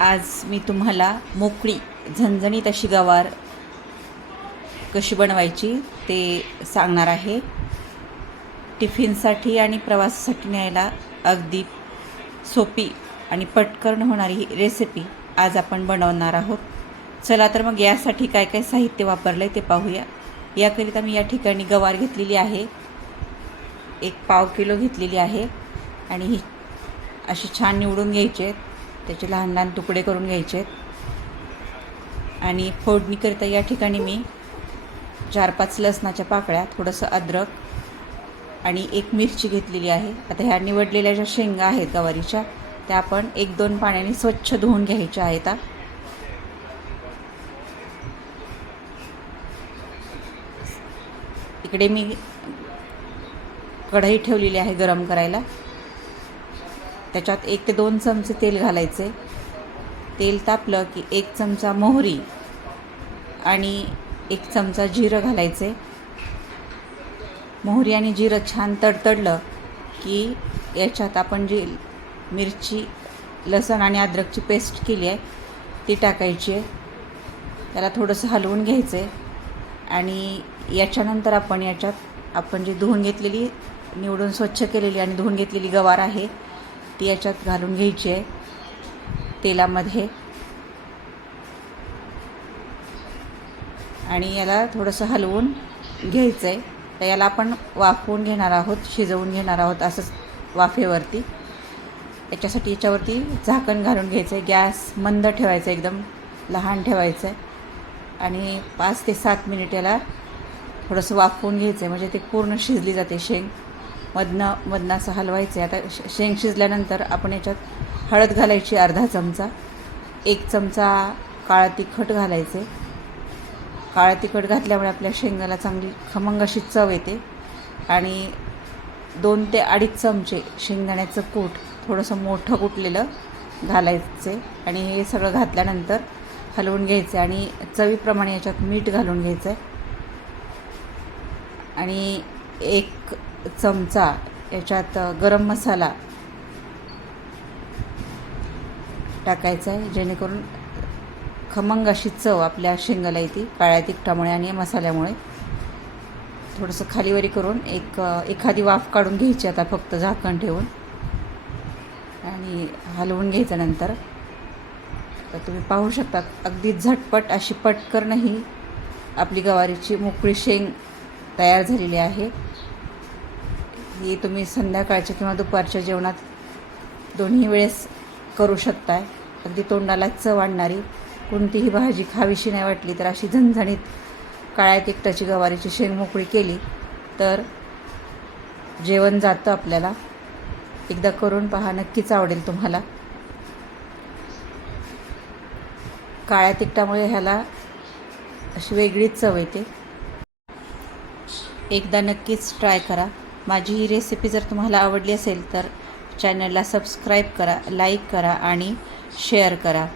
आज मी तुम्हाला मोकळी झणझणीत अशी गवार कशी बनवायची ते सांगणार आहे। टिफिनसाठी आणि प्रवासासाठी न्यायला अगदी सोपी आणि पटकन होणारी ही रेसिपी आज आपण बनवणार आहोत। चला तर मग यासाठी काय काय साहित्य वापरले ते पाहूया। याकरिता मी या ठिकाणी गवार घेतलेली आहे, 1 किलो घेतलेली आहे आणि ही अशी छान निवडून घ्यायची आहेत, त्याचे लहान लहान तुकडे करून घ्यायचे आहेत। आणि फोडणीकरिता या ठिकाणी मी 4-5 लसणाच्या पाकळ्या, थोडंसं अद्रक आणि 1 मिरची घेतलेली आहे। आता ह्या निवडलेल्या ज्या शेंगा आहेत गवारीच्या त्या आपण 1-2 पाण्याने स्वच्छ धुवून घ्यायच्या आहेत। इकडे मी कढई ठेवलेली आहे गरम करायला। त्याच्यात 1 ते 2 चमचे तेल घालायचे। तेल तापलं की 1 चमचा मोहरी आणि 1 चमचा जिरं घालायचे। मोहरी आणि जिरं छान तडतडलं की याच्यात आपण जी मिरची, लसण आणि अद्रकची पेस्ट केली आहे ती टाकायची आहे। त्याला थोडंसं हलवून घ्यायचं आहे आणि याच्यानंतर आपण जी धुवून घेतलेली, निवडून स्वच्छ केलेली आणि धुवून घेतलेली गवार आहे ती याच्यात घालून घ्यायची आहे तेलामध्ये। आणि याला थोडंसं हलवून घ्यायचं आहे। तर याला आपण वाफवून घेणार आहोत, शिजवून घेणार आहोत असंच वाफेवरती। याच्यासाठी याच्यावरती झाकण घालून घ्यायचं आहे। गॅस मंद ठेवायचा, एकदम लहान ठेवायचं आहे आणि 5 ते 7 मिनिट याला थोडंसं वाफवून घ्यायचं आहे, म्हणजे ते पूर्ण शिजली जाते शेंग। मधनं असं हलवायचं आहे। आता शेंग शिजल्यानंतर आपण याच्यात हळद घालायची अर्धा चमचा, 1 चमचा काळं तिखट घालायचे। काळं तिखट घातल्यामुळे आपल्या शेंगाला चांगली खमंग अशी चव येते। आणि 2 ते 2.5 चमचे शेंगदाण्याचं कूट, थोडंसं मोठं कुटलेलं घालायचे आणि हे सगळं घातल्यानंतर हलवून घ्यायचं आणि चवीप्रमाणे याच्यात मीठ घालून घ्यायचं आहे। आणि 1 चमचा याच्यात गरम मसाला टाकायचा आहे, जेणेकरून खमंग अशी चव आपल्या शेंगाला येते काळ्या तिखटामुळे आणि मसाल्यामुळे। थोडंसं खालीवरी करून एखादी वाफ काढून घ्यायची आता फक्त झाकण ठेवून आणि हलवून घ्यायचं नंतर। तर तुम्ही पाहू शकता अगदी झटपट अशी पटकन ही आपली गवारीची मोकळी शेंग तयार झालेली आहे। ही तुम्ही संध्याकाळच्या किंवा दुपारच्या जेवणात दोन्ही वेळेस करू शकताय। अगदी तोंडाला चव आणणारी, कोणतीही भाजी खावीशी नाही वाटली तर अशी झणझणीत काळ्या तिखटाची गवारीची शेंग मोकळी केली तर जेवण जातं आपल्याला। एकदा करून पहा, नक्कीच आवडेल तुम्हाला। काळ्या तिखटामुळे ह्याला अशी वेगळीच चव येते। एकदा नक्कीच ट्राय करा। माझी ही रेसिपी जर तुम्हाला आवडली असेल तर चॅनलला सबस्क्राईब करा, लाईक करा आणि शेअर करा।